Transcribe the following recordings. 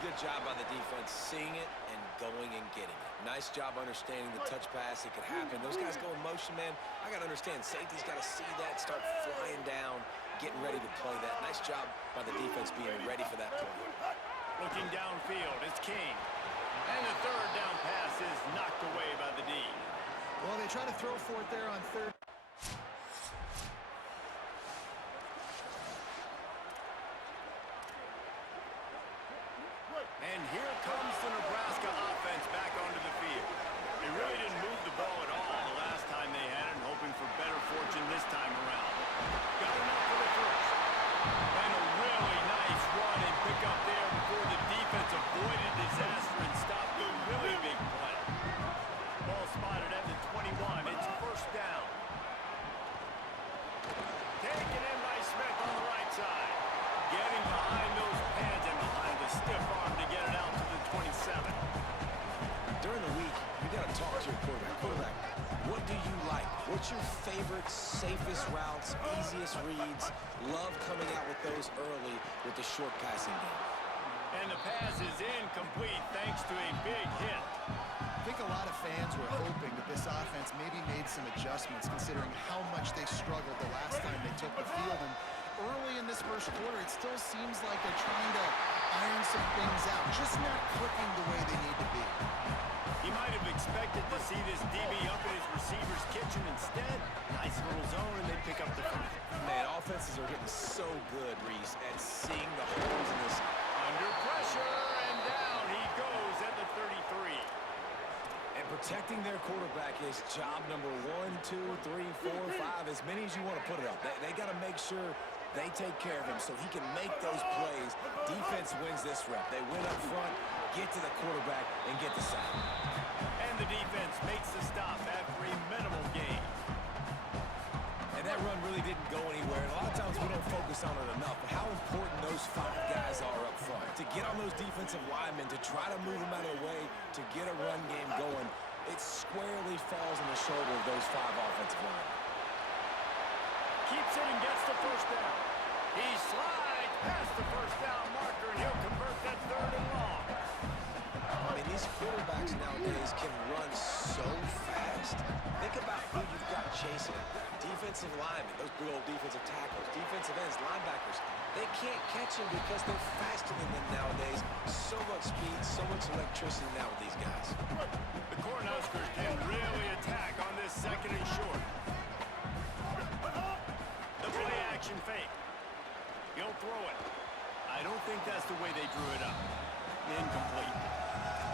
good job by the defense, seeing it and going and getting it. Nice job understanding the touch pass. It could happen. Those guys go in motion, man. I got to understand, safety's got to see that, start flying down, getting ready to play that. Nice job by the defense being ready for that play. Looking downfield, it's King. And the third down pass is knocked away by the D. Well, they try to throw for it there on third. And here comes the Nebraska offense back onto the field. They really didn't move the ball at all the last time they had it, hoping for better fortune this time around. Got enough for the first. And a really nice run and pick up there before the defense avoided disaster and stopped a really big play. Ball spotted at the 21. It's first down. Taken in by Smith on the right side. Getting behind those pads and behind the stiff arm to get it out to the 27. During the week, you got to talk to your quarterback. What do you like? What's your favorite, safest routes, easiest reads? Love coming out with those early with the short passing game. And the pass is incomplete thanks to a big hit. I think a lot of fans were hoping that this offense maybe made some adjustments considering how much they struggled the last time they took the field. And early in this first quarter, it still seems like they're trying to iron some things out, just not clicking the way they need to be. He might have expected to see this DB up in his receiver's kitchen. Instead, nice little zone, and they pick up the first. Man, offenses are getting so good, Reese, at seeing the holes in this. Under pressure, and down he goes at the 33. And protecting their quarterback is job number 1, 2, 3, 4, 5, as many as you want to put it up. They got to make sure they take care of him so he can make those plays. Defense wins this rep. They win up front, get to the quarterback, and get the sack. And the defense makes the stop after a minimal gain. And that run really didn't go anywhere. And a lot of times we don't focus on it enough. But how important those 5 guys are up front. To get on those defensive linemen, to try to move them out of the way, to get a run game going, it squarely falls on the shoulder of those 5 offensive linemen. Keeps it and gets the first down. He slides past the first down marker, and he'll convert that third and long. I mean, these quarterbacks nowadays can run so fast. Think about who you've got chasing them. Defensive linemen, those big old defensive tackles, defensive ends, linebackers. They can't catch him because they're faster than them nowadays. So much speed, so much electricity now with these guys. The Cornhuskers can really attack on this second and short. The play action fake. He'll throw it. I don't think that's the way they drew it up. Incomplete.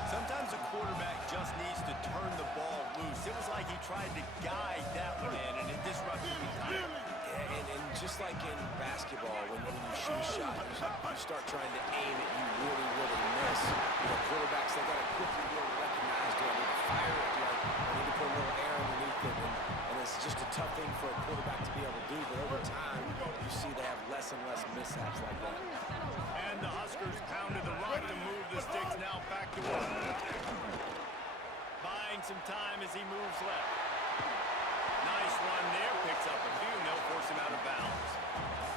Sometimes a quarterback just needs to turn the ball loose. It was like he tried to guide that one in, and it disrupted the time. Yeah, and just like in basketball, when you shoot a shot, you start trying to aim it, you really, really miss. You know, quarterbacks, they got to quickly be able to recognize, do I need to fire it? I need to put a little air underneath it? And it's just a tough thing for a quarterback to be able to do, but over time, you see they have less and less mishaps like that. And the Huskers pounded the rock to move the sticks now back to work. Buying some time as he moves left. Nice run there, picks up a few, and they'll force him out of bounds.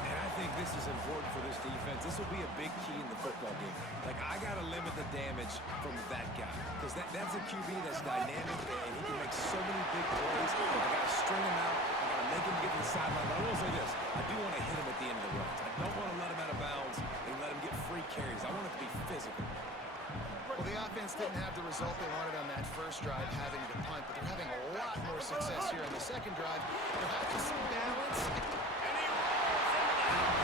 And I think this is important for this defense. This will be a big key in the football game. Like, I got to limit the damage from that guy. Because that's a QB that's dynamic, and he can make so many big plays. I got to string him out. I got to make him get to the sideline. But I will say this. I do want to hit him at the end of the runs. I don't want to let him out of bounds and let him get free carries. I want it to be physical. Well, the offense didn't have the result they wanted on that first drive, having to punt, but they're having a lot more success here on the second drive. They're having some balance. And he rolls into the house.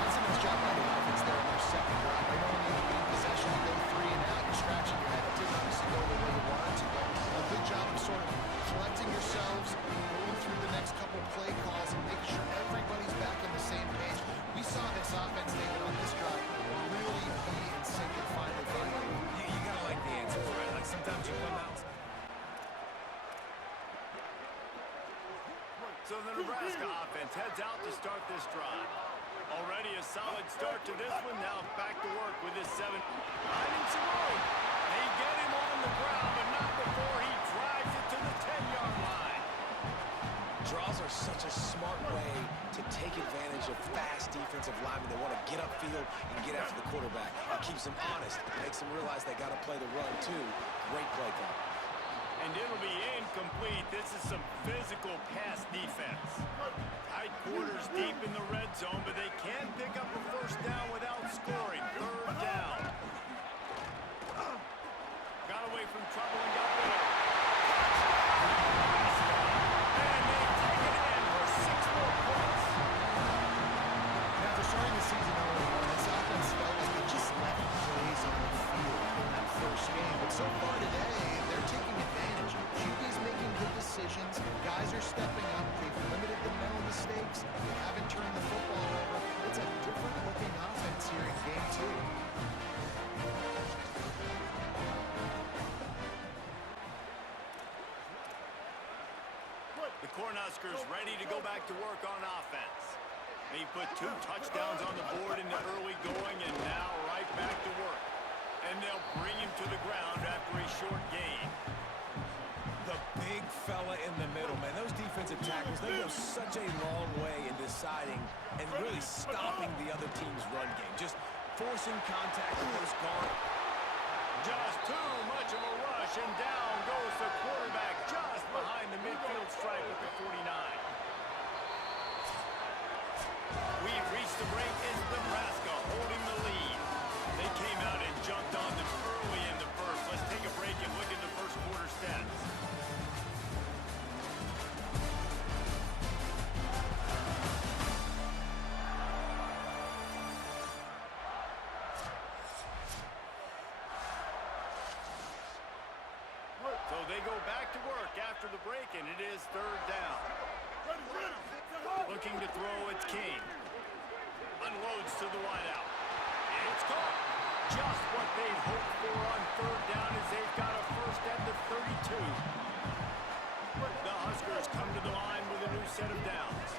That's a nice job by the offense there on their second drive. I know when you gain possession, you go 3 and out, you're scratching your head. It didn't obviously go the way you wanted to, but a good job of sort of collecting yourselves, going through the next couple play calls, and making sure everybody's back on the same page. We saw this offense, David, on this drive really be in sync and finally find a way. You got to like the answers, right? Like, sometimes you come out. So the Nebraska offense heads out to start this drive. Already a solid start to this one. Now back to work with his 7. Finding some room. They get him on the ground, but not before he drives it to the 10-yard line. Draws are such a smart way to take advantage of fast defensive linemen. They want to get upfield and get after the quarterback. It keeps them honest. It makes them realize they got to play the run, too. Great play call. And it'll be incomplete. This is some physical pass defense. Tight quarters deep in the red zone, but they can pick up a first down without scoring. Third down. Got away from trouble and got rid of it. And they've taken it in for 6 more points. After starting the season 0-1, this offense felt like it just left plays on the field in that first game. But so far today, they're taking advantage. QB's making good decisions. Guys are stepping up. They've limited the mental mistakes. They haven't turned the football over. It's a different looking offense here in game 2. The Cornhuskers ready to go back to work on offense. They put 2 touchdowns on the board in the early going and now right back to work. And they'll bring him to the ground after a short gain. The big fella in the middle, man. Those defensive tackles, they go such a long way in deciding and really stopping the other team's run game. Just forcing contact with those guards. Just too much of a rush, and down goes the quarterback just behind the midfield stripe at the 49. We've reached the break. It's Nebraska holding the lead. They came out and jumped on them early in the first. Let's take a break and look at the first quarter stats. So they go back to work after the break, and it is third down. Looking to throw, it's King. Unloads to the wideout. It's caught. Just what they'd hoped for on third down as they've got a first at the 32. The Huskers come to the line with a new set of downs.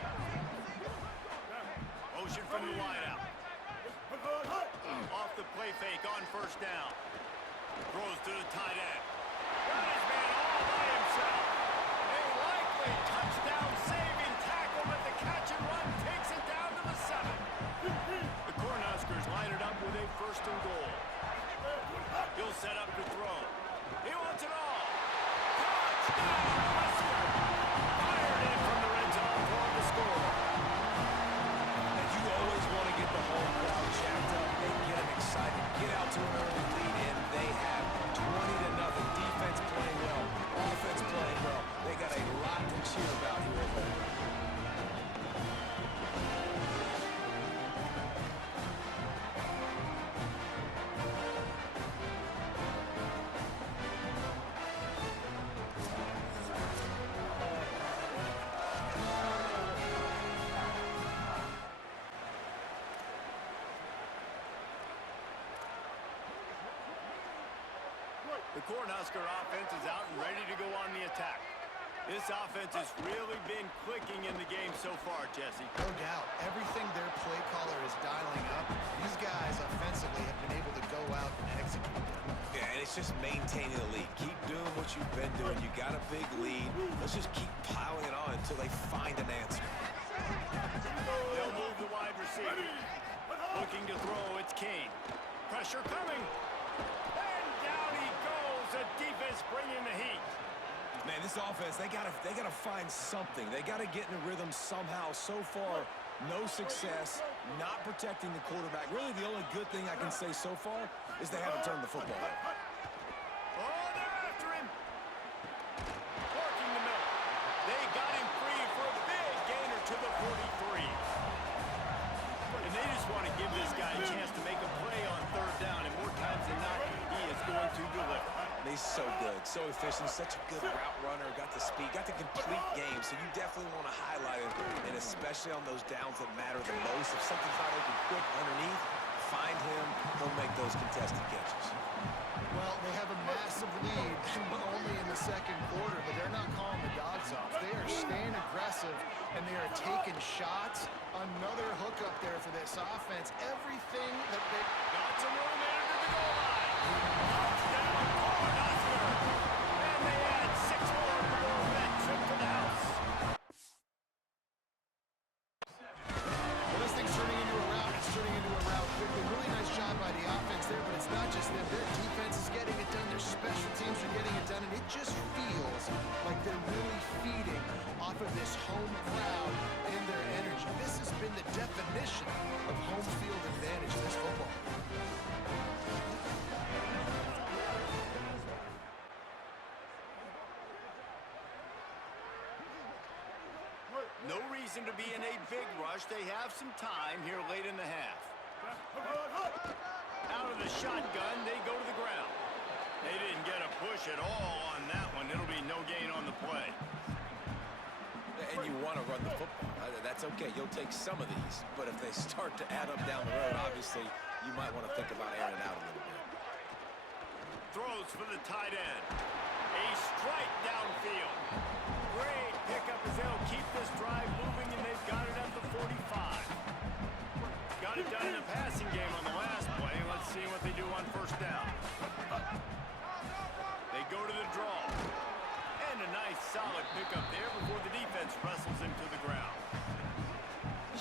Motion from the wideout. Off the play fake on first down. Throws to the tight end. Got his man all by himself. A likely touchdown-saving tackle, but the catch and run takes it down to the 7. The Cornhuskers line it up with a first and goal. He'll set up to throw. He wants it all. Touchdown, Husker! Fired in from the red zone for the score. And you always want to get the home crowd jacked up and get them excited. Get out to an early lead, and they have 20-0. Defense playing well, offense playing well. They got a lot to cheer about here at home. The Cornhusker offense is out and ready to go on the attack. This offense has really been clicking in the game so far, Jesse. No doubt. Everything their play caller is dialing up, these guys offensively have been able to go out and execute them. Yeah, and it's just maintaining the lead. Keep doing what you've been doing. You got a big lead. Let's just keep piling it on until they find an answer. They'll move the wide receiver. Looking to throw, it's Kane. Pressure coming. And down he goes. The defense bringing the heat. Man, this offense, they gotta find something. They gotta get in a rhythm somehow. So far, no success, not protecting the quarterback. Really, the only good thing I can say so far is they haven't turned the football over. Oh, they're after him. Working the middle. They got him free for a big gainer to the 43. And they just want to give this guy a chance to make a play on third down, and more times than not, he is going to deliver. He's so good, so efficient, such a good route runner, got the speed, got the complete game, so you definitely want to highlight him, and especially on those downs that matter the most. If something's not open quick underneath, find him, he'll make those contested catches. Well, they have a massive lead, only in the second quarter, but they're not calling the dogs off. They are staying aggressive, and they are taking shots. Another hook up there for this offense. Everything that they... Got some room in to the goal line. Touchdown, Cornhusker. And they add 6 more to the trip to the house. expect them to be in a big rush. They have some time here late in the half. Out of the shotgun, they go to the ground. They didn't get a push at all on that one. It'll be no gain on the play. And you want to run the football. That's okay. You'll take some of these. But if they start to add up down the road, obviously, you might want to think about airing it out a little bit. Throws for the tight end. A strike downfield. Great pickup as they'll keep this drive moving, and they've got it at the 45. Got it done in the passing game on the last play. Let's see what they do on first down. They go to the draw. And a nice solid pickup there before the defense wrestles him to the ground.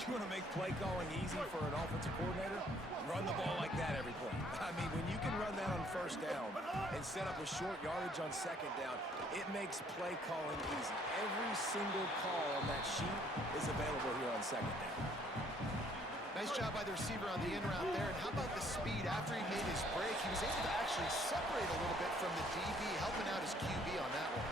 You want to make play calling easy for an offensive coordinator? Run the ball like that every play. I mean, when you can run that on first down and set up a short yardage on second down, it makes play calling easy. Every single call on that sheet is available here on second down. Nice job by the receiver on the in route there. And how about the speed? After he made his break, he was able to actually separate a little bit from the DB, helping out his QB on that one.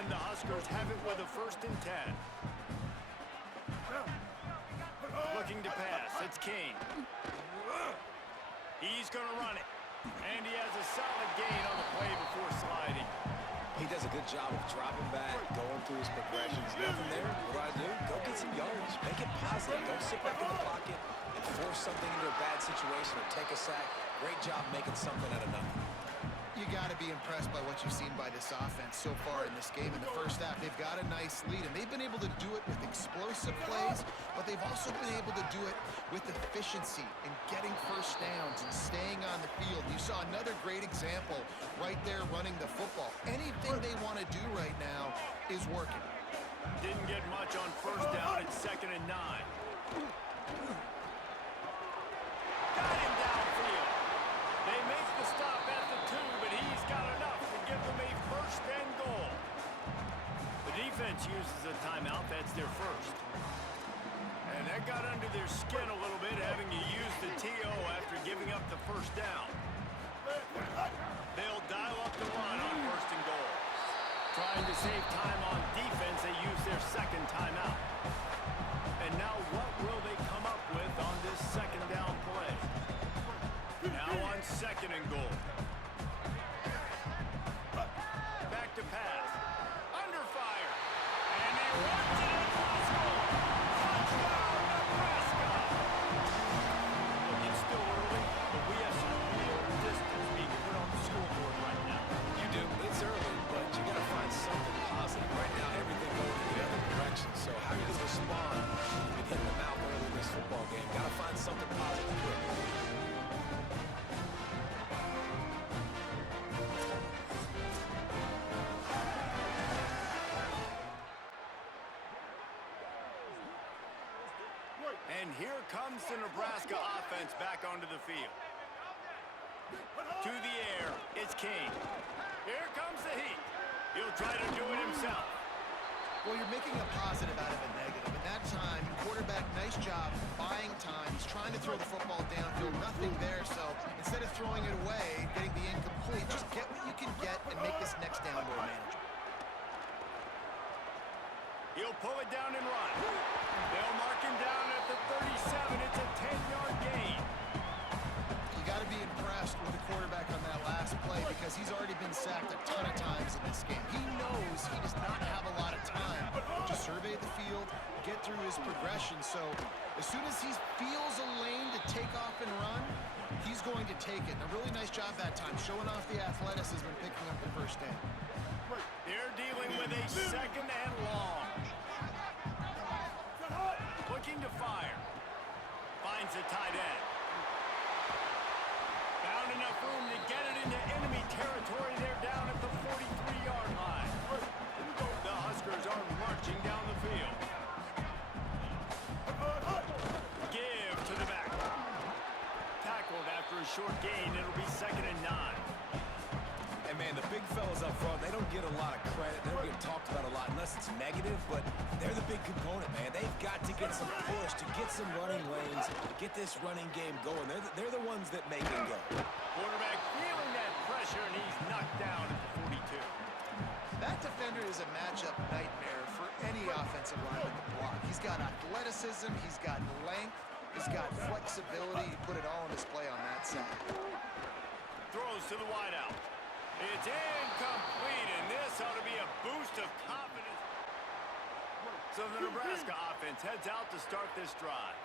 And the Huskers have it with a 1st and 10. Looking to pass. It's King. He's going to run it. And he has a solid gain on the play before sliding. He does a good job of dropping back, going through his progressions. Nothing there. What do? Go get some yards. Make it positive. Don't sit back in the pocket and force something into a bad situation or take a sack. Great job making something out of nothing. You got to be impressed by what you've seen by this offense so far in this game. In the first half, they've got a nice lead, and they've been able to do it with explosive plays, but they've also been able to do it with efficiency and getting first downs and staying on the field. You saw another great example right there running the football. Anything they want to do right now is working. Didn't get much on first down. It's 2nd and 9. Got him downfield. They make the stop at the 2, but he's got enough to give them a 1st and goal. The defense uses a timeout. That's their first. And that got under their skin a little bit, having to use the TO after giving up the 1st down. They'll dial up the run on 1st and goal. Trying to save time on defense, they use their 2nd timeout. And now what will they come up with on this 2nd down play? Now on 2nd and goal. Back to pass. Under fire. And he runs it across goal. Touchdown, Nebraska. Look, it's still early, but we have some real distance being put on the scoreboard right now. You do. It's early, but you got to find something positive. Right now, everything going in the other direction. So how are you going to respond when you've been hitting the mouth early in this football game? Got to find something positive quick. And here comes the Nebraska offense back onto the field. To the air, it's King. Here comes the heat. He'll try to do it himself. Well, you're making a positive out of a negative. At that time, quarterback, nice job buying time. He's trying to throw the football downfield. Nothing there, so instead of throwing it away, getting the incomplete, just get what you can get and make this next down more manageable. He'll pull it down and run. They'll mark him down at the 37. It's a 10-yard gain. You got to be impressed with the quarterback on that last play because he's already been sacked a ton of times in this game. He knows he does not have a lot of time to survey the field, get through his progression. So as soon as he feels a lane to take off and run, he's going to take it. And a really nice job that time, showing off the athleticism and picking up the 1st down. They're dealing with a 2nd and long. Looking to fire. Finds a tight end. Found enough room to get it into enemy territory. They're down at the 43-yard line. The Huskers are marching down the field. Give to the back. Tackled after a short gain. It'll be 2nd and 9. And, man, the big fellas up front, they don't get a lot of credit. They don't get talked about a lot unless it's negative, but they're the big component, man. They've got to get some push, to get some running lanes, to get this running game going. They're the ones that make it go. Quarterback feeling that pressure, and he's knocked down at the 42. That defender is a matchup nightmare for any offensive lineman to block. He's got athleticism, he's got length, he's got flexibility. He put it all on display on that side. Throws to the wideout. It's incomplete, and this ought to be a boost of confidence. So the Nebraska offense heads out to start this drive.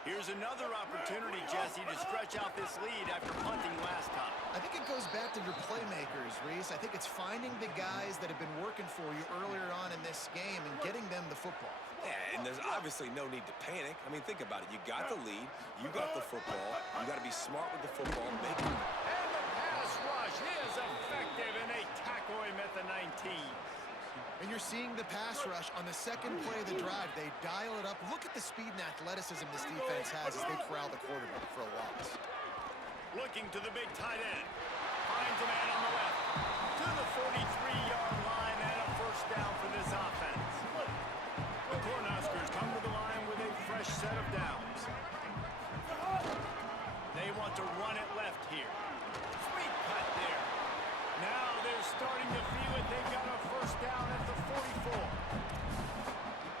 Here's another opportunity, Jesse, to stretch out this lead after punting last time. I think it goes back to your playmakers, Reese. I think it's finding the guys that have been working for you earlier on in this game and getting them the football. Yeah, and there's obviously no need to panic. I mean, think about it. You got the lead. You got the football. You got to be smart with the football. And the pass rush is effective, and they tackle him at the 19. And you're seeing the pass rush on the second play of the drive. They dial it up. Look at the speed and athleticism this defense has as they corral the quarterback for a loss. Looking to the big tight end. Finds a man on the left. To the 43-yard line and a first down for this offense. The Cornhuskers come to the line with a fresh set of downs. They want to run it left here. Sweet cut there. Now they're starting to feel it. They've got a first down at the 44.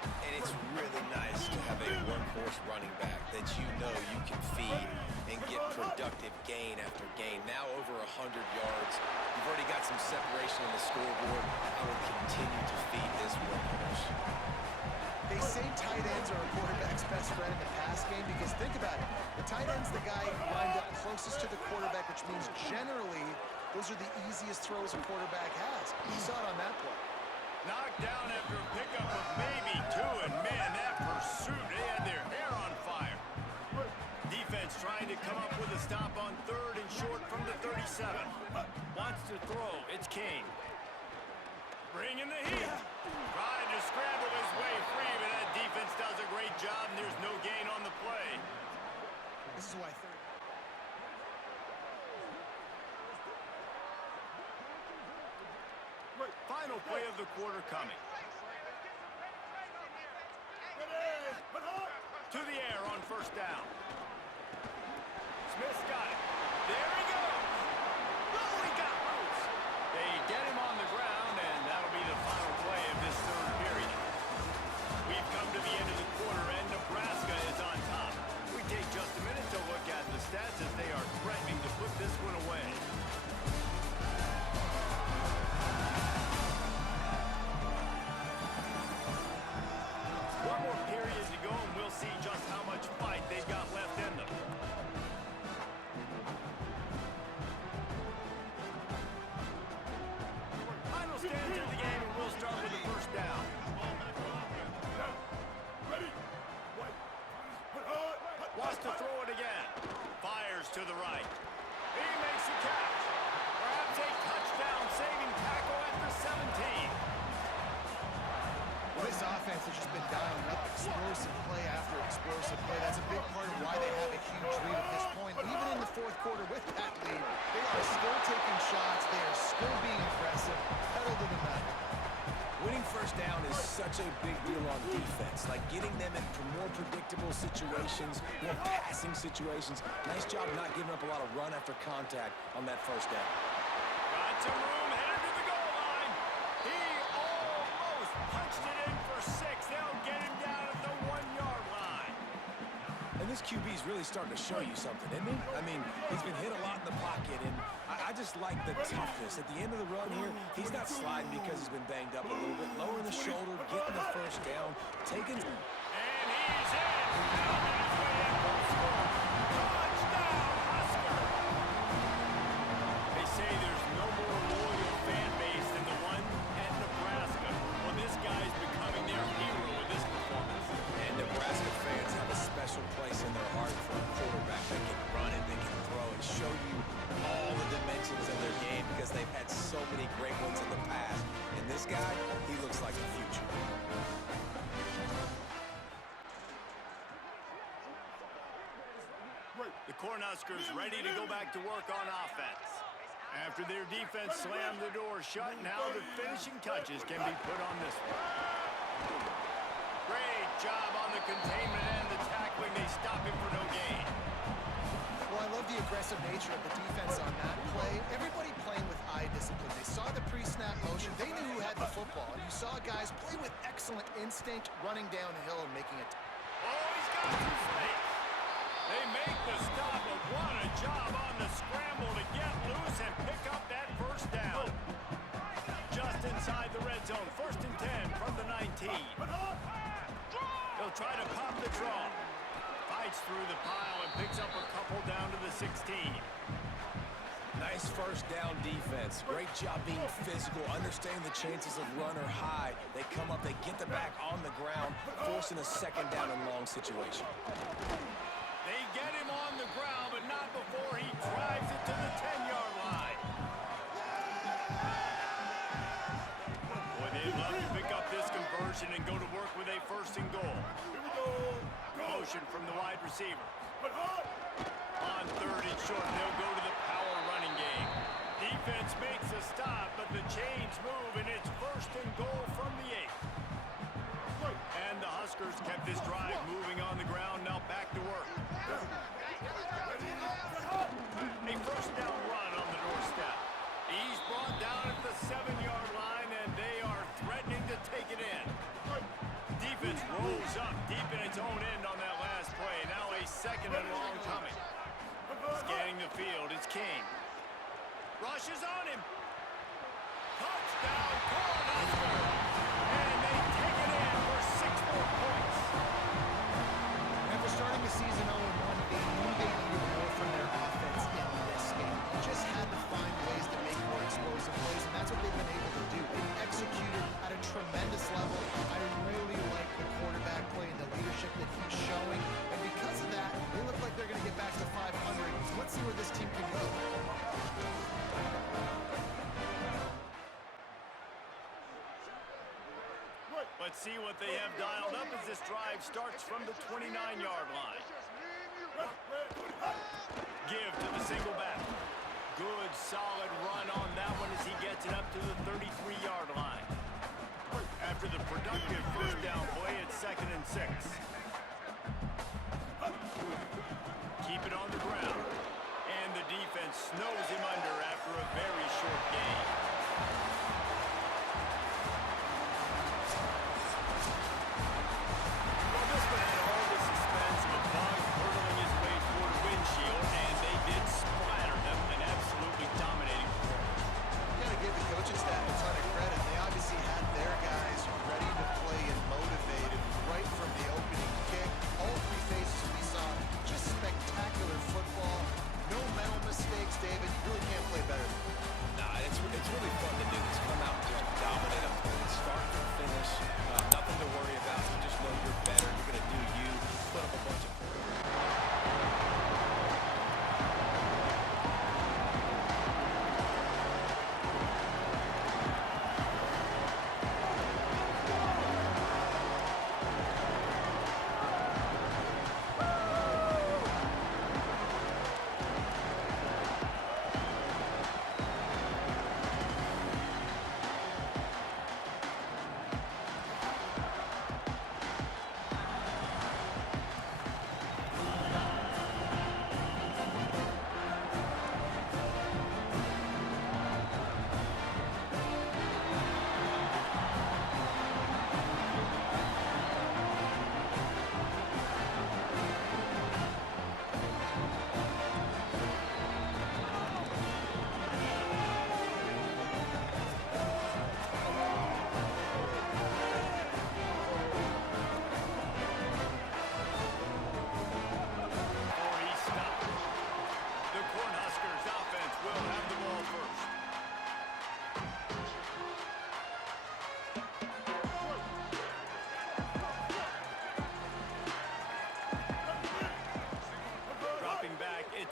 And it's really nice to have a workhorse running back that you know you can feed and get productive gain after gain. Now over 100 yards. You've already got some separation in the scoreboard. I will continue to feed this workhorse. They say tight ends are a quarterback's best friend in the pass game because think about it. The tight end's the guy lined up closest to the quarterback, which means generally those are the easiest throws a quarterback has. You saw it on that play. Knocked down after a pickup of maybe two, and man, that pursuit, they had their hair on fire. Defense trying to come up with a stop on third and short from the 37. Wants to throw, it's King. Bringing the heat. Trying to scramble his way free, but that defense does a great job, and there's no gain on the play. This is why third. Final play of the quarter coming. To the air on first down. Smith's got it. There he goes. Oh, he got loose. They get him on the ground, and that'll be the final play of this third period. We've come to the end of the quarter, and Nebraska is on top. We take just a minute to look at the stats as they are threatening to put this one away. One more period to go, and we'll see just how much fight they've got left in them. Final stanza of the game, and we'll start with the first down. Wants to throw it again. Fires to the right. He makes a catch. Perhaps a touchdown, saving tackle at the 17. Well, this offense has just been dialing up explosive play after explosive play. That's a big part of why they have a huge lead at this point. Even in the fourth quarter with that lead, they are still taking shots. They are still being aggressive, pedal to the metal. Winning first down is such a big deal on defense. Like getting them in more predictable situations, more passing situations. Nice job not giving up a lot of run after contact on that first down. Got some room, headed to the goal line. He almost punched it in for 6. They'll get him down at the 1-yard line. And this QB is really starting to show you something, isn't he? I mean, he's been hit a lot in the pocket, and I just like the toughness. At the end of the run here, he's not sliding because he's been banged up a little bit. Lowering the shoulder, getting the first down, taking... And he's in. Pounding his way in for a score. Touchdown, Husker. They say there's no more loyal fan base than the one at Nebraska. Well, this guy's becoming their hero with this performance. And Nebraska fans have a special place in their heart for a quarterback that can run it, that can throw, and show you all the dimensions of their game because they've had so many great ones in the past. And this guy, he looks like the future. The Cornhuskers ready to go back to work on offense. After their defense slammed the door shut, now the finishing touches can be put on this one. Great job on the containment and the tackling. They stop him for no gain. Well, I love the aggressive nature of the defense on that play. Everybody playing with eye discipline. They saw the pre-snap motion. They knew who had the football. And you saw guys play with excellent instinct, running downhill and making it. Oh, he's got some space. They make the stop, but what a job on the scramble to get loose and pick up that first down. Just inside the red zone, 1st and 10 from the 19. He'll try to pop the draw. Fights through the pile and picks up a couple down to the 16. Nice first down defense. Great job being physical, understanding the chances of run or high. They come up, they get the back on the ground, forcing a 2nd down and long situation. They get him on the ground, but not before he drives it to the 10-yard line. Boy, they'd love to pick up this conversion and go to work with a 1st and goal. Motion from the wide receiver. On 3rd and short, they'll go to the power running game. Defense makes a stop, but the chains move, and it's 1st and goal from the 8. And the Huskers kept this drive moving on the ground, now back to work. A 1st down run on the doorstep. He's brought down at the 7-yard line, and they are threatening to take it in. Defense rolls up deep in its own end on that last play. Now a 2nd and long coming. Scanning the field, it's King. Rushes on him. Touchdown, Cornhuskers! And they take it in for 6 more points. After starting the season 0-1, they knew they needed more from their offense in this game. They just had to find ways to make more explosive plays, and that's what they've been able to do. They've executed at a tremendous level. I really like the quarterback play and the leadership that he's showing. And because of that, they look like they're going to get back to 500. Let's see where this team can go. Let's see what they have dialed up as this drive starts from the 29-yard line. Give to the single back. Good, solid run on that one as he gets it up to the 33-yard line. After the productive 1st down play, it's 2nd and 6. Keep it on the ground. And the defense snows him under after a very short gain. Well, this one had all the suspense of a bug hurtling his way toward a windshield, and they did splatter them, an absolutely dominating performance. You got to give the coaching staff a ton of credit. They obviously had their guys ready to play and motivated right from the opening kick. All 3 phases we saw, just spectacular football. No mental mistakes, David. You really can't play better. Nah, it's really fun to do this. Come out and just dominate a play, start to finish. Nothing to worry about. You just know you're better. You're going to do you. Put up a bunch of points.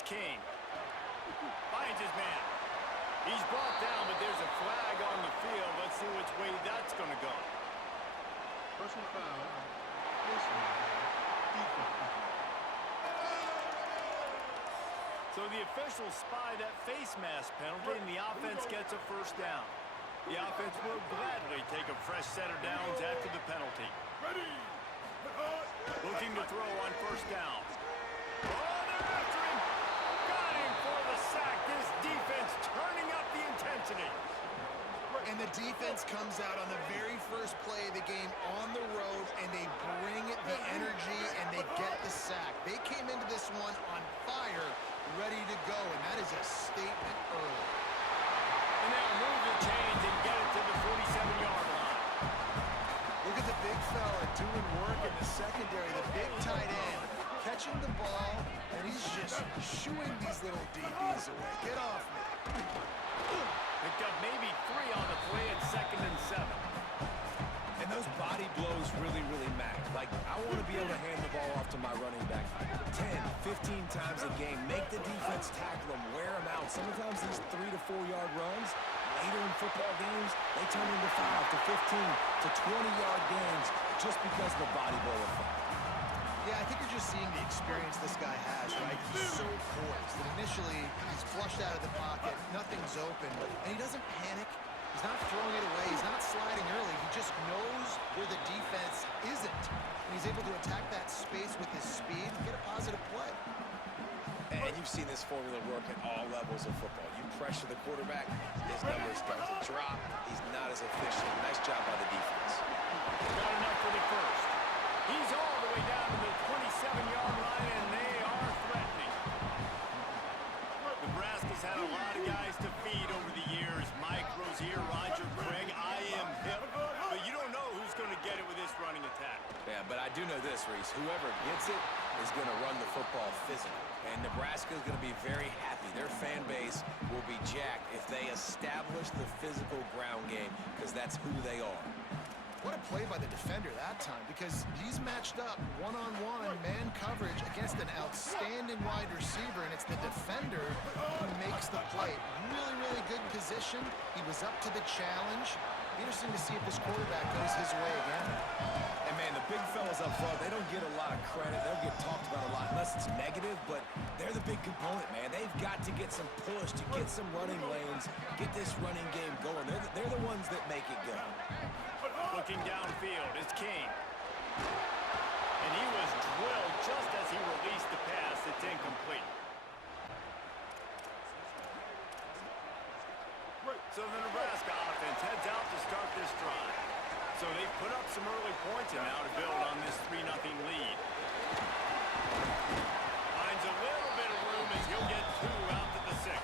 King. Finds his man. He's brought down, but there's a flag on the field. Let's see which way that's going to go. Personal foul. Defense. So the officials spy that face mask penalty, and the offense gets a 1st down. The offense will gladly take a fresh set of downs after the penalty. Looking to throw on 1st down. Oh, they're after him! Got It's an 8. And the defense comes out on the very first play of the game on the road, and they bring the energy, and they get the sack. They came into this one on fire, ready to go, and that is a statement early. And they'll move the chains and get it to the 47-yard line. Look at the big fella doing work in the secondary, the big tight end, catching the ball, and he's just shooing these little DBs away. Get off me. Picked up maybe 3 on the play at 2nd and 7. And those body blows really, really matter. Like, I want to be able to hand the ball off to my running back 10, 15 times a game. Make the defense tackle them, wear them out. Sometimes these 3 to 4 yard runs, later in football games, they turn into 5 to 15 to 20-yard games just because of the body blow effect. Yeah, I think you're just seeing the experience this guy has, right? He's so poised that initially he's flushed out of the pocket, nothing's open, and he doesn't panic. He's not throwing it away. He's not sliding early. He just knows where the defense isn't, and he's able to attack that space with his speed and get a positive play. And you've seen this formula work at all levels of football. You pressure the quarterback, his numbers start to drop. He's not as efficient. Nice job by the defense. Got enough for the first. He's all the way down to the 27-yard line, and they are threatening. Nebraska's had a lot of guys to feed over the years. Mike Rozier, Roger Craig, I am hip. But you don't know who's going to get it with this running attack. Yeah, but I do know this, Reese. Whoever gets it is going to run the football physical. And Nebraska is going to be very happy. Their fan base will be jacked if they establish the physical ground game, because that's who they are. What a play by the defender that time, because he's matched up one-on-one man coverage against an outstanding wide receiver, and it's the defender who makes the play. Really, really good position. He was up to the challenge. Interesting to see if this quarterback goes his way again. And, man, the big fellas up front, they don't get a lot of credit. They'll get talked about a lot unless it's negative, but they're the big component, man. They've got to get some push to get some running lanes, get this running game going. They're the ones that make it go. Looking downfield is King. And he was drilled just as he released the pass. It's incomplete. So the Nebraska offense heads out to start this drive. So they've put up some early points and now to build on this 3-0 lead. Finds a little bit of room as he'll get 2 out to the 6.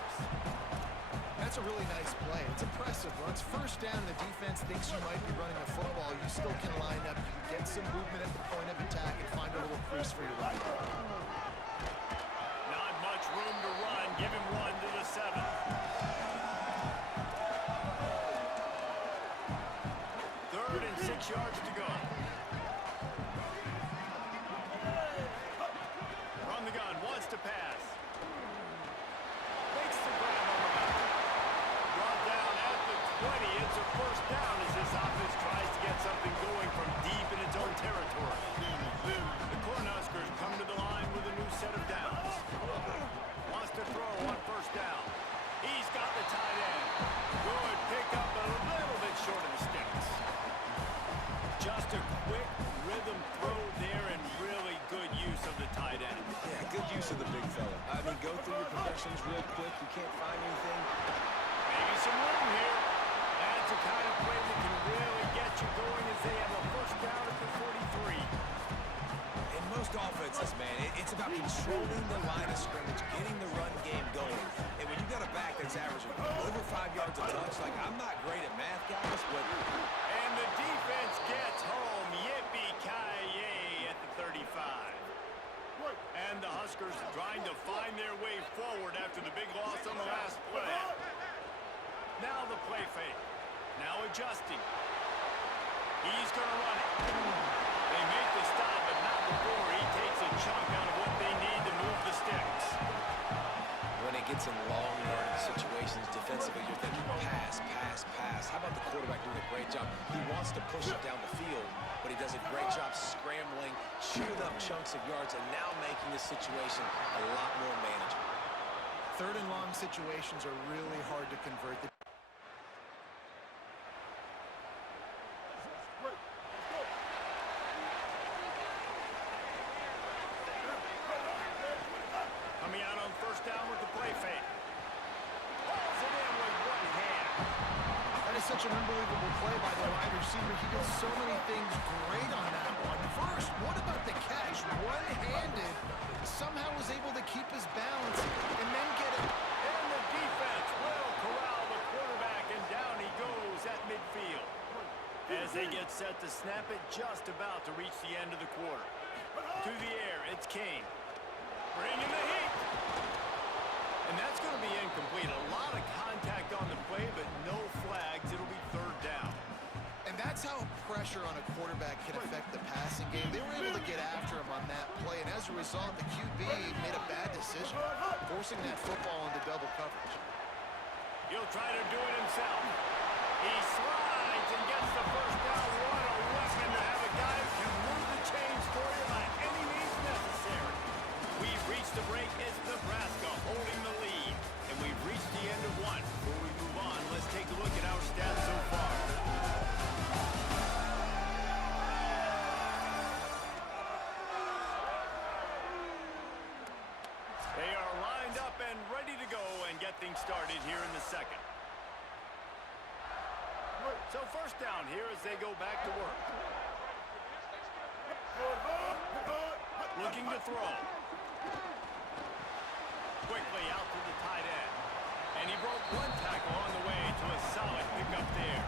That's a really nice play. It's impressive. Once first down and the defense thinks you might be running the football, you still can line up, you can get some movement at the point of attack and find a little crease for your running back. Not much room to run. Give him 1 to the 7. Third and 6 yards to go. From the gun, wants to pass. Makes the grab on the back. Brought down at the 20. It's a first down as this offense tries to get something going from deep in its own territory. The Cornhuskers come to the line with a new set of downs. Wants to throw on first down. He's got the tight end. Good pick up a little bit short of the sticks. Just a quick rhythm throw there and really good use of the tight end. Yeah, good use of the big fella. I mean, go through your progressions real quick. You can't find anything. Maybe some room here. That's a kind of play that can really get you going as they have a first down at the 43. In most offenses, man, it's about controlling the line of scrimmage, getting the run game going. And when you got a back that's averaging over 5 yards a touch, like, I'm not great at math, guys, but... And the defense gets home. Yippee-ki-yay at the 35. And the Huskers trying to find their way forward after the big loss on the last play. Now the play fake. Now adjusting. He's going to run it. They make the stop, but not before he takes a chunk out of what they need to move the sticks. When it gets in long yardage situations defensively, you're thinking pass, pass, pass. How about the quarterback doing a great job? He wants to push it down the field, but he does a great job scrambling, chewing up chunks of yards, and now making the situation a lot more manageable. Third and long situations are really hard to convert. Coming out on first down with the play fake. Pulls it in with one hand. such an unbelievable play by the wide receiver. He did so many things great on that one. First, what about the catch? One-handed, somehow was able to keep his balance and then get it. And the defense will corral the quarterback, and down he goes at midfield. As they get set to snap it, just about to reach the end of the quarter. To the air, it's Kane. Bringing the heat. And that's going to be incomplete. A lot of contact on the play, but no flags. It'll be third down. And that's how pressure on a quarterback can affect the passing game. They were able to get after him on that play, and as a result, the QB made a bad decision, forcing that football into double coverage. He'll try to do it himself. He slides and gets the first down. What a weapon to have a guy who can move the chains for you by any means necessary. We've reached the break. It's Nebraska holding the lead. And we've reached the end of one. Before we move on, let's take a look at our stats so far. They are lined up and ready to go and get things started here in the second. So first down here as they go back to work. Looking to throw. Quickly out to the tight end. And he broke one tackle on the way to a solid pickup there.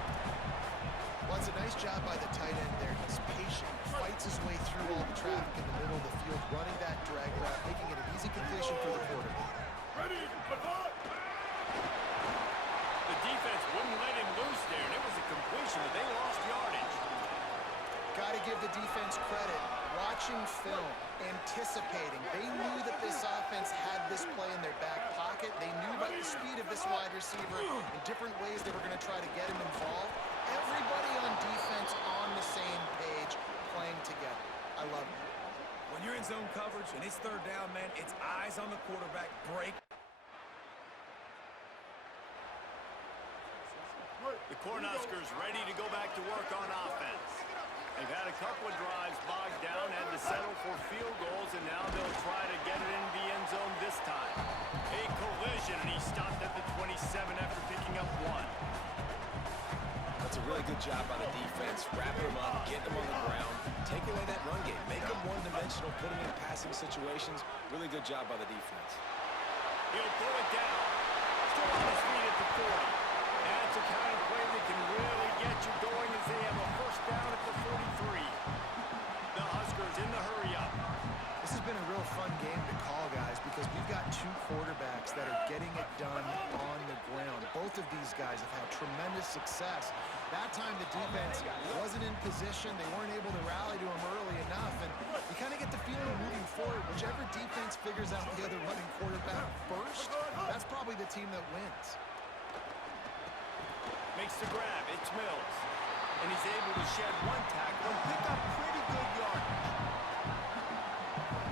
Well, it's a nice job by the tight end there. He's patient, fights his way through all the traffic in the middle of the field, running that drag route, making it an easy completion for the quarterback. The defense wouldn't let him loose there, and it was a completion, but they lost yardage. Got to give the defense credit. Watching film, anticipating. They knew that this offense had this play in their back pocket. They knew about the speed of this wide receiver and different ways they were going to try to get him involved. Everybody on defense on the same page, playing together. I love it. When you're in zone coverage and it's third down, man, it's eyes on the quarterback, break. The Cornhuskers ready to go back to work on offense. They've had a couple of drives bogged down, had to settle for field goals, and now they'll try to get it into the end zone this time. A collision, and he stopped at the 27 after picking up one. That's a really good job by the defense, wrapping him up, getting him on the ground, taking away that run game, make him one-dimensional, put him in passing situations. Really good job by the defense. He'll pull it down. Still on his feet at the 40. That's a kind of play that can really get you going as they have a first down at the 43. The Huskers in the hurry-up. This has been a real fun game to call, guys, because we've got two quarterbacks that are getting it done on the ground. Both of these guys have had tremendous success. That time the defense wasn't in position. They weren't able to rally to him early enough, and you kind of get the feeling moving forward, whichever defense figures out the other running quarterback first, that's probably the team that wins. Makes the grab. It's Mills. And he's able to shed one tackle and pick up pretty good yardage.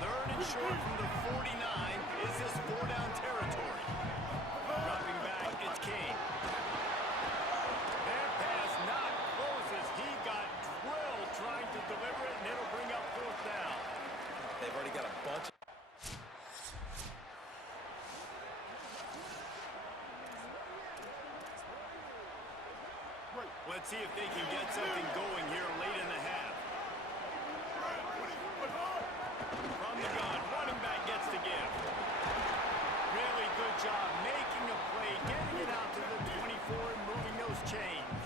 Third and short from the 49. Is this four-down territory? Dropping back, it's Kane. Their pass not closes. He got drilled trying to deliver it, and it'll bring up fourth down. They've already got a bunch of... Let's see if they can get something going here late in the half. From the gun, running back gets to give. Really good job making a play, getting it out to the 24 and moving those chains.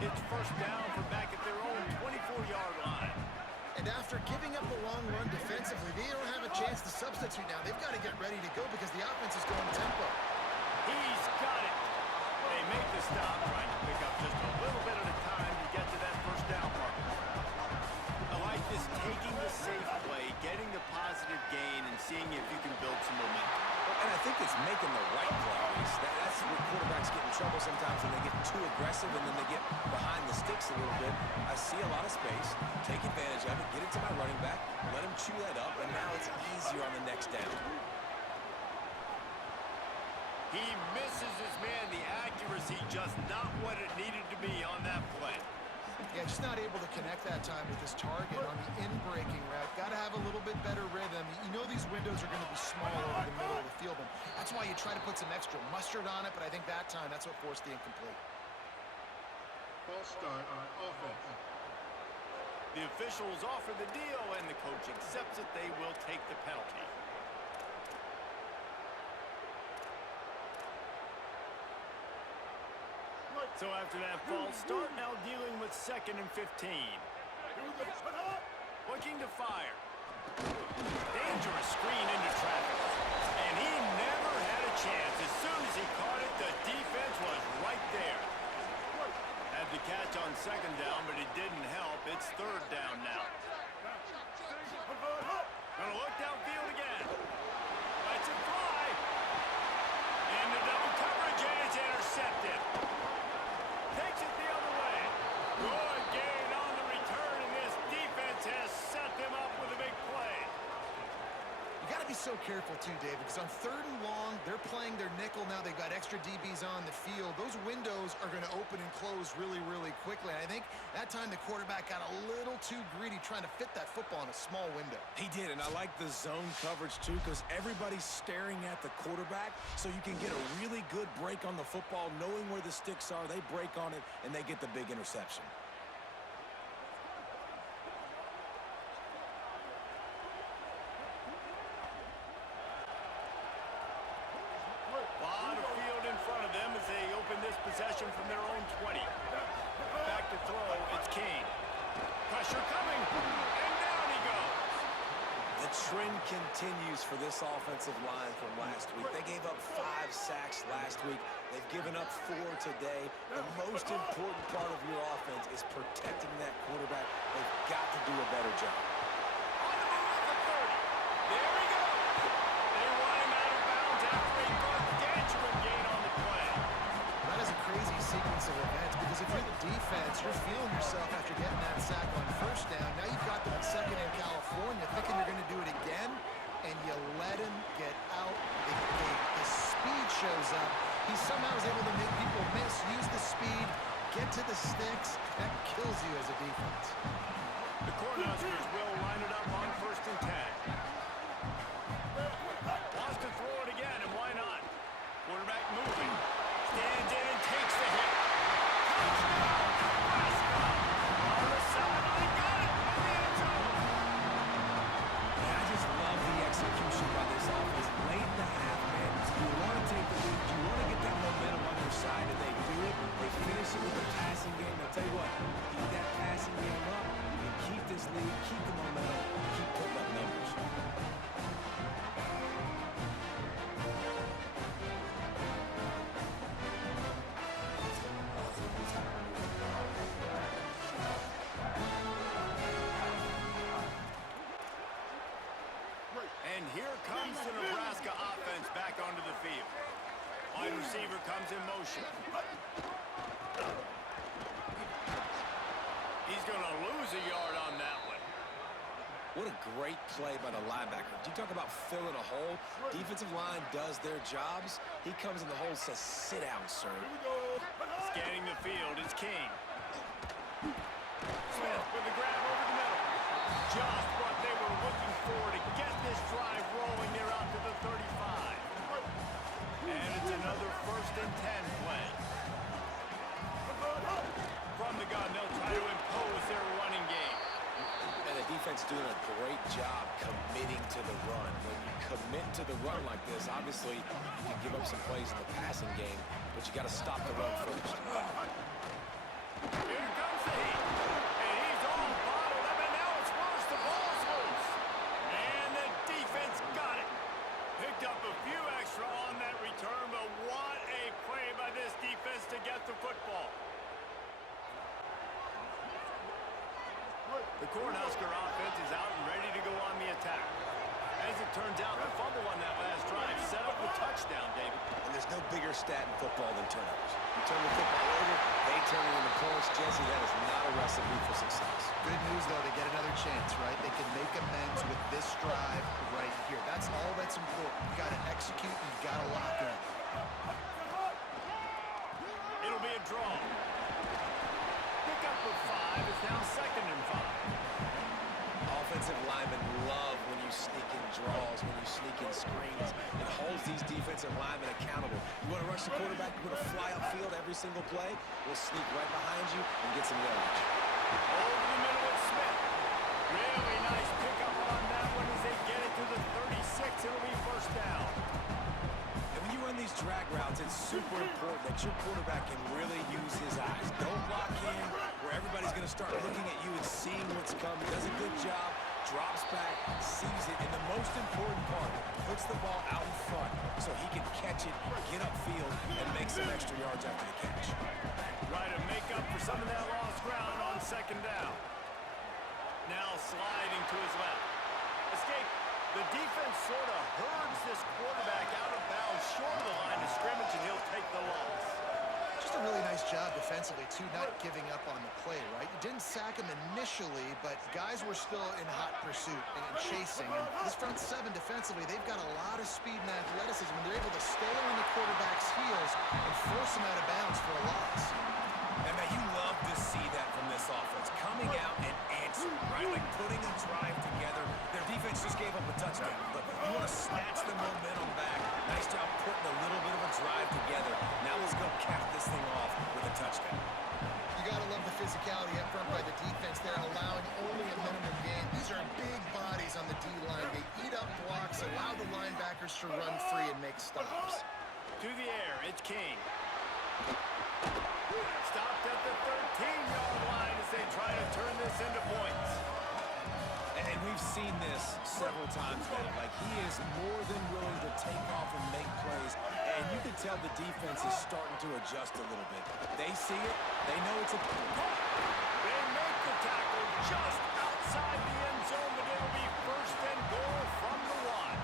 It's first down from back at their own 24-yard line. And after giving up a long run defensively, they don't have a chance to substitute now. They've got to get ready to go because the offense is going tempo. He's got it. They make the stop, trying to pick up just a little bit at a time to get to that first down mark. I like this, taking the safe play, getting the positive gain, and seeing if you can build some momentum. And I think it's making the right plays. That's where quarterbacks get in trouble sometimes when they get too aggressive and then they get behind the sticks a little bit. I see a lot of space, take advantage of it, get it to my running back, let him chew that up, and now it's easier on the next down. He misses his man. The accuracy just not what it needed to be on that play. Yeah, just not able to connect that time with his target on the in-breaking route. Got to have a little bit better rhythm. You know these windows are going to be small over the middle of the field, and that's why you try to put some extra mustard on it, but I think that time that's what forced the incomplete. false start on offense. The officials offer the deal, and the coach accepts it. They will take the penalty. So after that false start, now dealing with 2nd and 15. Looking to fire. Dangerous screen into traffic. And he never had a chance. As soon as he caught it, the defense was right there. Had the catch on 2nd down, but it didn't help. It's 3rd down now. Gonna look downfield again. Lets it fly. Into double coverage, and it's intercepted. Takes it the other way. Good gain on the return, and this defense has set them up with a big play. You got to be so careful too, David, because on 3rd and long, they're playing their nickel now. They've got extra DBs on the field. Those windows are going to open and close really, really quickly. And I think that time the quarterback got a little too greedy trying to fit that football in a small window. He did, and I like the zone coverage too, because everybody's staring at the quarterback, so you can get a really good break on the football, knowing where the sticks are. They break on it, and they get the big interception. Lot of field in front of them as they open this possession from their own 20. Back to throw, it's King. Pressure coming, and down he goes. The trend continues for this offensive line from last week. They gave up 5 sacks last week. They've given up 4 today. The most important part of your offense is protecting that quarterback. They've got to do a better job. On the move at the 30. There he goes. They want him out of bounds after a gargantuan gain on the play. That is a crazy sequence of events, because if you're the defense, you're feeling yourself after getting that sack on 1st down. Now you've got them in 2nd in California, thinking you're going to do it again, and you let him get out the gate. The speed shows up. He somehow is able to make people miss, use the speed, get to the sticks. That kills you as a defense. The Cornhuskers will line it up on 1st and 10. Wants to throw it again, and why not? Quarterback moving. Stands in and takes the hit. Touchdown, Nebraska! On the sideline, got it in the end zone. And I just love the execution by this offense. Late in the half, man, you want to take the lead. You want to get that momentum on your side, and they do it. They finish it with the passing game. I'll tell you what, keep that passing game up. You can keep this lead, keep the momentum, keep putting up numbers. And here comes the Nebraska offense back onto the field. Wide receiver comes in motion. He's going to lose a yard on that one. What a great play by the linebacker. You talk about filling a hole. Defensive line does their jobs. He comes in the hole and says, sit down, sir. Scanning the field is King. Smith with the grab over the middle. Just what they were looking for to get this drive rolling. They're out to the 35. And it's another 1st and 10 play. From the gun, they'll try to impose their running game. And the defense doing a great job committing to the run. When you commit to the run like this, obviously you can give up some plays in the passing game, but you got to stop the run first. Here comes the heat. And he's all bottled up, and now it's worse. The ball's loose. And the defense got it. Picked up a few extra on that return, but what a play by this defense to get the football. The Cornhusker offense is out and ready to go on the attack. As it turns out, the fumble on that last drive set up the touchdown, David. And there's no bigger stat in football than turnovers. You turn the football over, they turn it into points. Jesse, that is not a recipe for success. Good news, though, they get another chance, right? They can make amends with this drive right here. That's all that's important. You got to execute, and you got to lock in. It'll be a draw. Pick up with 5. It's now 2nd and 5. Offensive linemen love when you you sneak in draws, when you sneak in screens. It holds these defensive linemen accountable. You want to rush the quarterback, you want to fly upfield every single play, we'll sneak right behind you and get some yardage. Over the middle with Smith. Really nice pickup on that one as they get it to the 36. It'll be first down. And when you run these drag routes, it's super important that your quarterback can really use his eyes. Don't lock in where everybody's going to start looking at you and seeing what's coming. Does a good job, drops back, sees it, and the most important part, puts the ball out in front so he can catch it, get upfield, and make some extra yards after the catch. Try to make up for some of that lost ground on second down. Now sliding to his left. Escape. The defense sort of herds this quarterback out of bounds short of the line of scrimmage, and he'll take the loss. Just a really nice job defensively, too, not giving up on the play, right? You didn't sack him initially, but guys were still in hot pursuit and chasing. And this front seven defensively, they've got a lot of speed and athleticism, and they're able to stay on the quarterback's heels and force him out of bounds for a loss. And man, you love to see that from this offense. Coming out and answering, right? Like putting a drive together. Their defense just gave up a touchdown, but you want to snatch the momentum back. Nice job putting a little bit of a drive together. Now let's go cap this thing off with a touchdown. You got to love the physicality up front by the defense there, allowing only a minimum gain. These are big bodies on the D-line. They eat up blocks, allow the linebackers to run free and make stops. To the air, it's King. Stopped at the 13-yard line as they try to turn this into points. And we've seen this several times now. Like, he is more than willing to take off and make plays. And you can tell the defense is starting to adjust a little bit. They see it. They know it's a... They make the tackle just outside the end zone, but it'll be first and goal from the one.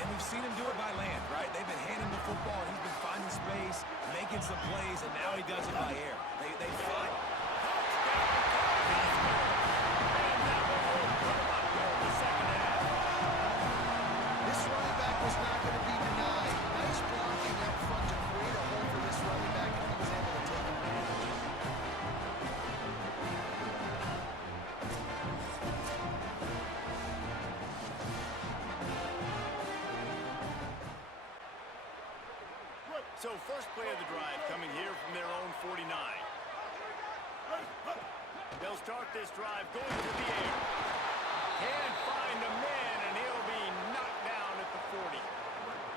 And we've seen him do it by land, right? They've been handing the football, and he's been finding space, making some plays, and now he does it by air. They find... This running back was not going to be denied. Nice blocking up front to create a hole for this running back, and he was able to take advantage. So first play of the drive coming here from their own 49. They'll start this drive going to the air. Can't find a man, and he'll be knocked down at the 40.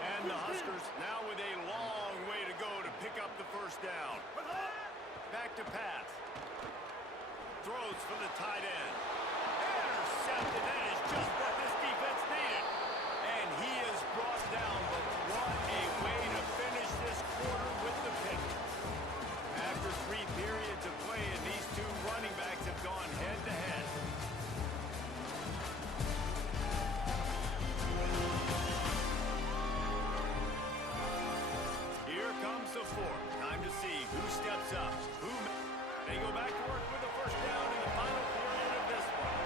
And the Huskers now with a long way to go to pick up the first down. Back to pass. Throws for the tight end. Intercepted. That is just what this defense needed. And he is brought down, but what a way to finish this quarter with the pick. After 3 periods of play, and these two running backs have gone head-to-head. Here comes the fourth. Time to see who steps up. They go back to work with the first down in the final period of this one.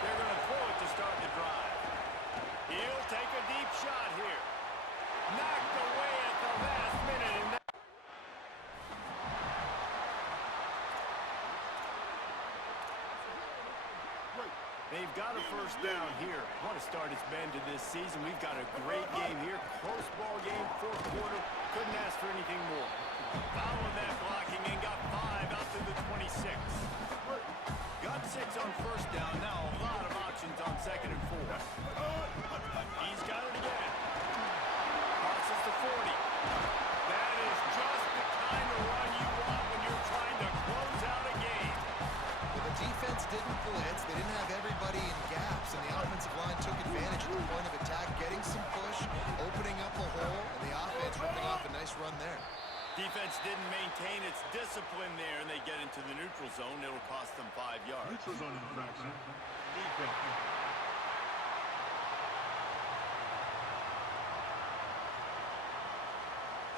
They're going to throw it to start the drive. He'll take a deep shot here. Knocked away at the last minute. And they've got a first down here. What a start it's been to this season. We've got a great game here. Close ball game, fourth quarter. Couldn't ask for anything more. Followed that blocking and got 5 out to the 26. Got 6 on first down. Now a lot of options on second and 4. He's got it again. Crosses the 40. That is just the kind of run you want when you're trying to close out a game. Well, the defense didn't blitz. They didn't have everybody in gaps, and the offensive line took advantage of the point of attack, getting some push, opening up a hole, and the offense ripping off a nice run there. Defense didn't maintain its discipline there, and they get into the neutral zone. It'll cost them 5 yards. Neutral zone infraction. Defense.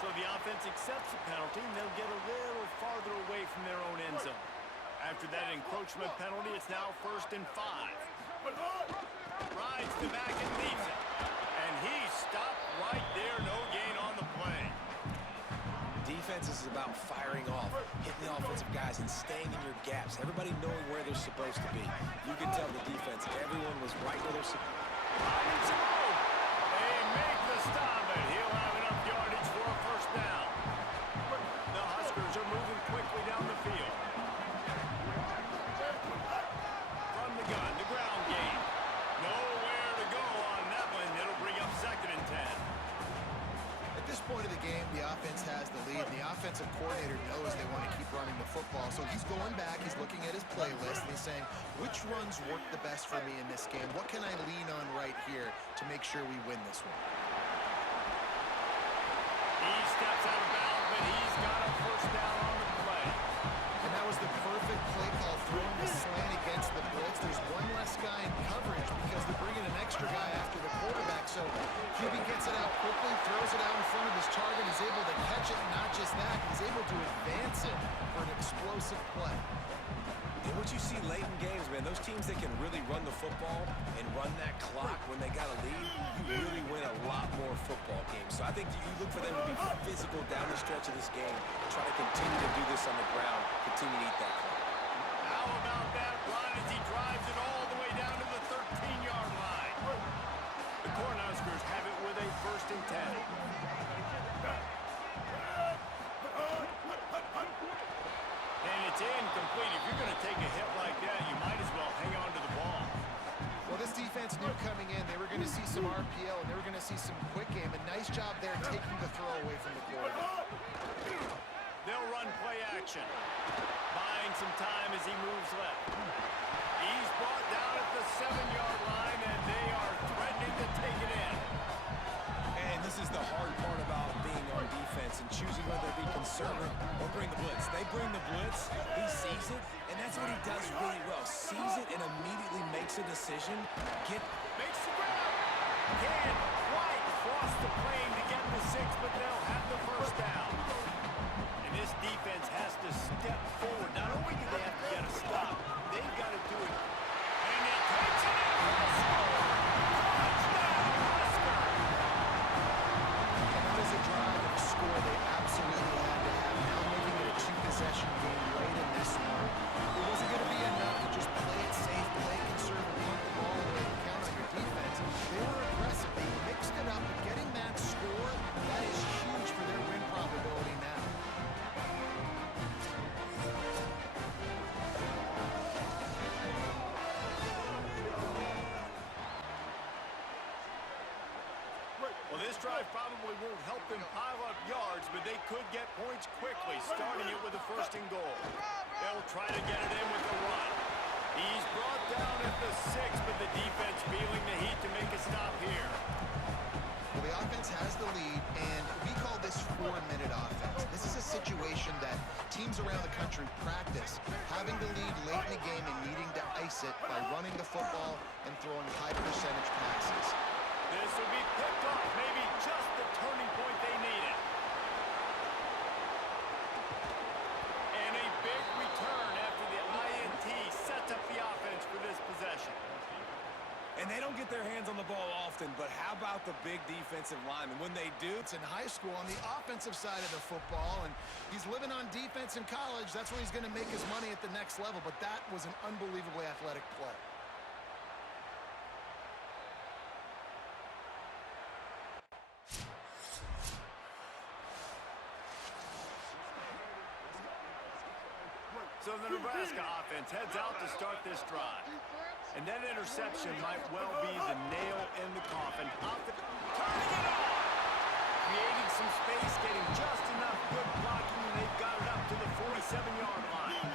So the offense accepts the penalty, and they'll get a little farther away from their own end zone. After that encroachment penalty, it's now first and 5. Rides the back and leaves it. And he stopped right there. No gain on the play. defense is about firing off, hitting the offensive guys, and staying in your gaps. Everybody knowing where they're supposed to be. You can tell the defense, everyone was right where they're supposed to be. They make the stop, and he'll have enough yardage for a first down. The Huskers are moving quickly down the field. From the gun, the ground game. Nowhere to go on that one. It'll bring up 2nd and 10. At this point of the game, the offense has the lead. The offensive coordinator knows they want to keep running the football. So he's going back, he's looking at his playlist, and he's saying, which runs work the best for me in this game? What can I lean on right here to make sure we win this one? He steps out of bounds, but he's got a first down on the play. And that was the perfect play call, throwing the slant against the blitz. There's one less guy in coverage because they're bringing an extra guy after the quarterback. So QB gets it out quickly, throws it out in front of his target. He's able to catch it, and not just that, he's able to advance it for an explosive play. And what you see late in games, man, those teams that can really run the football and run that clock when they got a lead, you really win a lot more football games. So I think you look for them to be physical down the stretch of this game, try to continue to do this on the ground, continue to eat that clock. How about that run as he drives it all the way down to the 13-yard line? The Cornhuskers have it with a 1st and 10. And it's incomplete. If you're going to take a hit like that, you might as well hang on to the ball. Well, this defense knew coming in they were going to see some RPO, and they were going to see some quick game. A nice job there taking the throw away from the quarterback. They'll run play action. Buying some time as he moves left. He's brought down at the 7-yard line, and they are threatening to take it in. And this is the hard part about being on defense and choosing whether to be conservative or bring the blitz. They bring the blitz, he sees it, and that's what he does really well. Sees it and immediately makes a decision. Makes the grab. Can't quite cross the plane to get the 6, but they'll have the first down. And this defense has to step forward. Not only do they have to get a stop, they've got to do it. And he takes it in for the score. Touchdown, Husker. And that is a drive and a score they absolutely had to have. Now making it a 2-possession game late in this one. It wasn't going to be enough to just play it safe, play it conservative, punt the ball away, and count on your defense. They were aggressive. They mixed it up, but getting that score, that is huge for their win probability now. Well, this drive probably won't help them pile up yards, but they could get points quickly, starting it with a 1st and goal. They'll try to get it in with a run. He's brought down at the 6, but the defense feeling the heat to make a stop here. Well, the offense has the lead, and we call this 4-minute offense. This is a situation that teams around the country practice, having the lead late in the game and needing to ice it by running the football and throwing high-percentage passes. This will be picked off, maybe just the turning point they needed. And a big return after the INT sets up the offense for this possession. And they don't get their hands on the ball often, but how about the big defensive linemen? When they do, It's in high school on the offensive side of the football, and he's living on defense in college. That's where he's going to make his money at the next level, but that was an unbelievably athletic play. So the Nebraska offense heads out to start this drive. And that interception might well be the nail in the coffin. Turning it on! Creating some space, getting just enough good blocking, and they've got it up to the 47-yard line.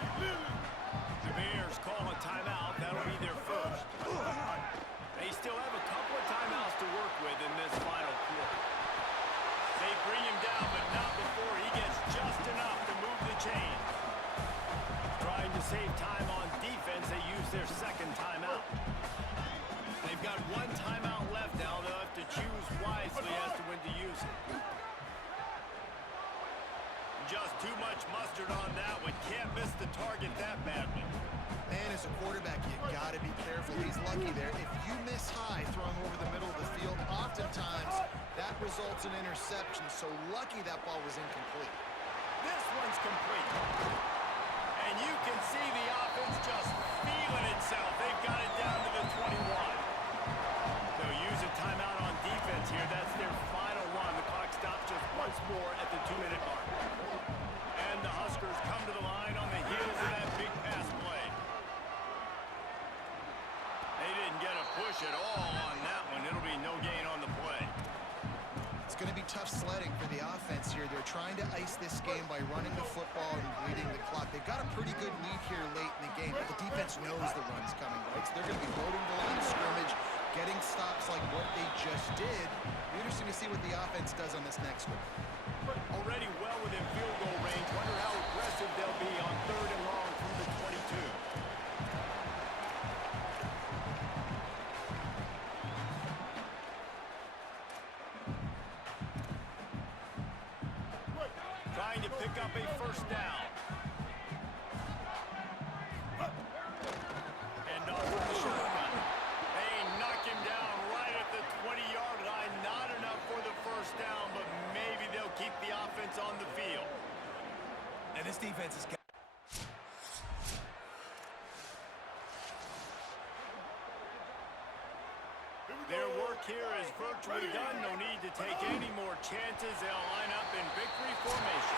The Bears call a timeout. That'll be their first. They still have a couple of timeouts to work with in this final quarter. They bring him down, but not before he gets just enough to move the chain. Trying to save time on defense, they use their 2nd timeout. They've got 1 timeout left now. They'll have to choose wisely as to when to use it. Just too much mustard on that one. Can't miss the target that badly. Man, as a quarterback, you got to be careful. He's lucky there. If you miss high throwing over the middle of the field, oftentimes that results in interception. So lucky that ball was incomplete. This one's complete. And you can see the offense just feeling itself. They've got it down to the 21. They'll use a timeout on defense here. That's their final one. The clock stops just once more at the 2-minute mark. And the Huskers come to the line on the heels of that big pass play. They didn't get a push at all on that one. It'll be no gain on the play. It's going to be tough sledding for the offense here. They're trying to ice this game by running the football and bleeding the clock. They've got a pretty good lead here late in the game, but the defense knows the run's coming, right? So they're going to be loading the line of scrimmage, getting stops like what they just did. Be interesting to see what the offense does on this next one. Already well within field goal range. Wonder how aggressive they'll be on 3rd and long from the 22. Trying to pick up a first down. And off with the shotgun. They knock him down right at the 20-yard line. Not enough for the first down, but maybe they'll keep the offense on the field. And this defense is... Their work here is virtually done. No need to take any more chances. They'll line up in victory formation.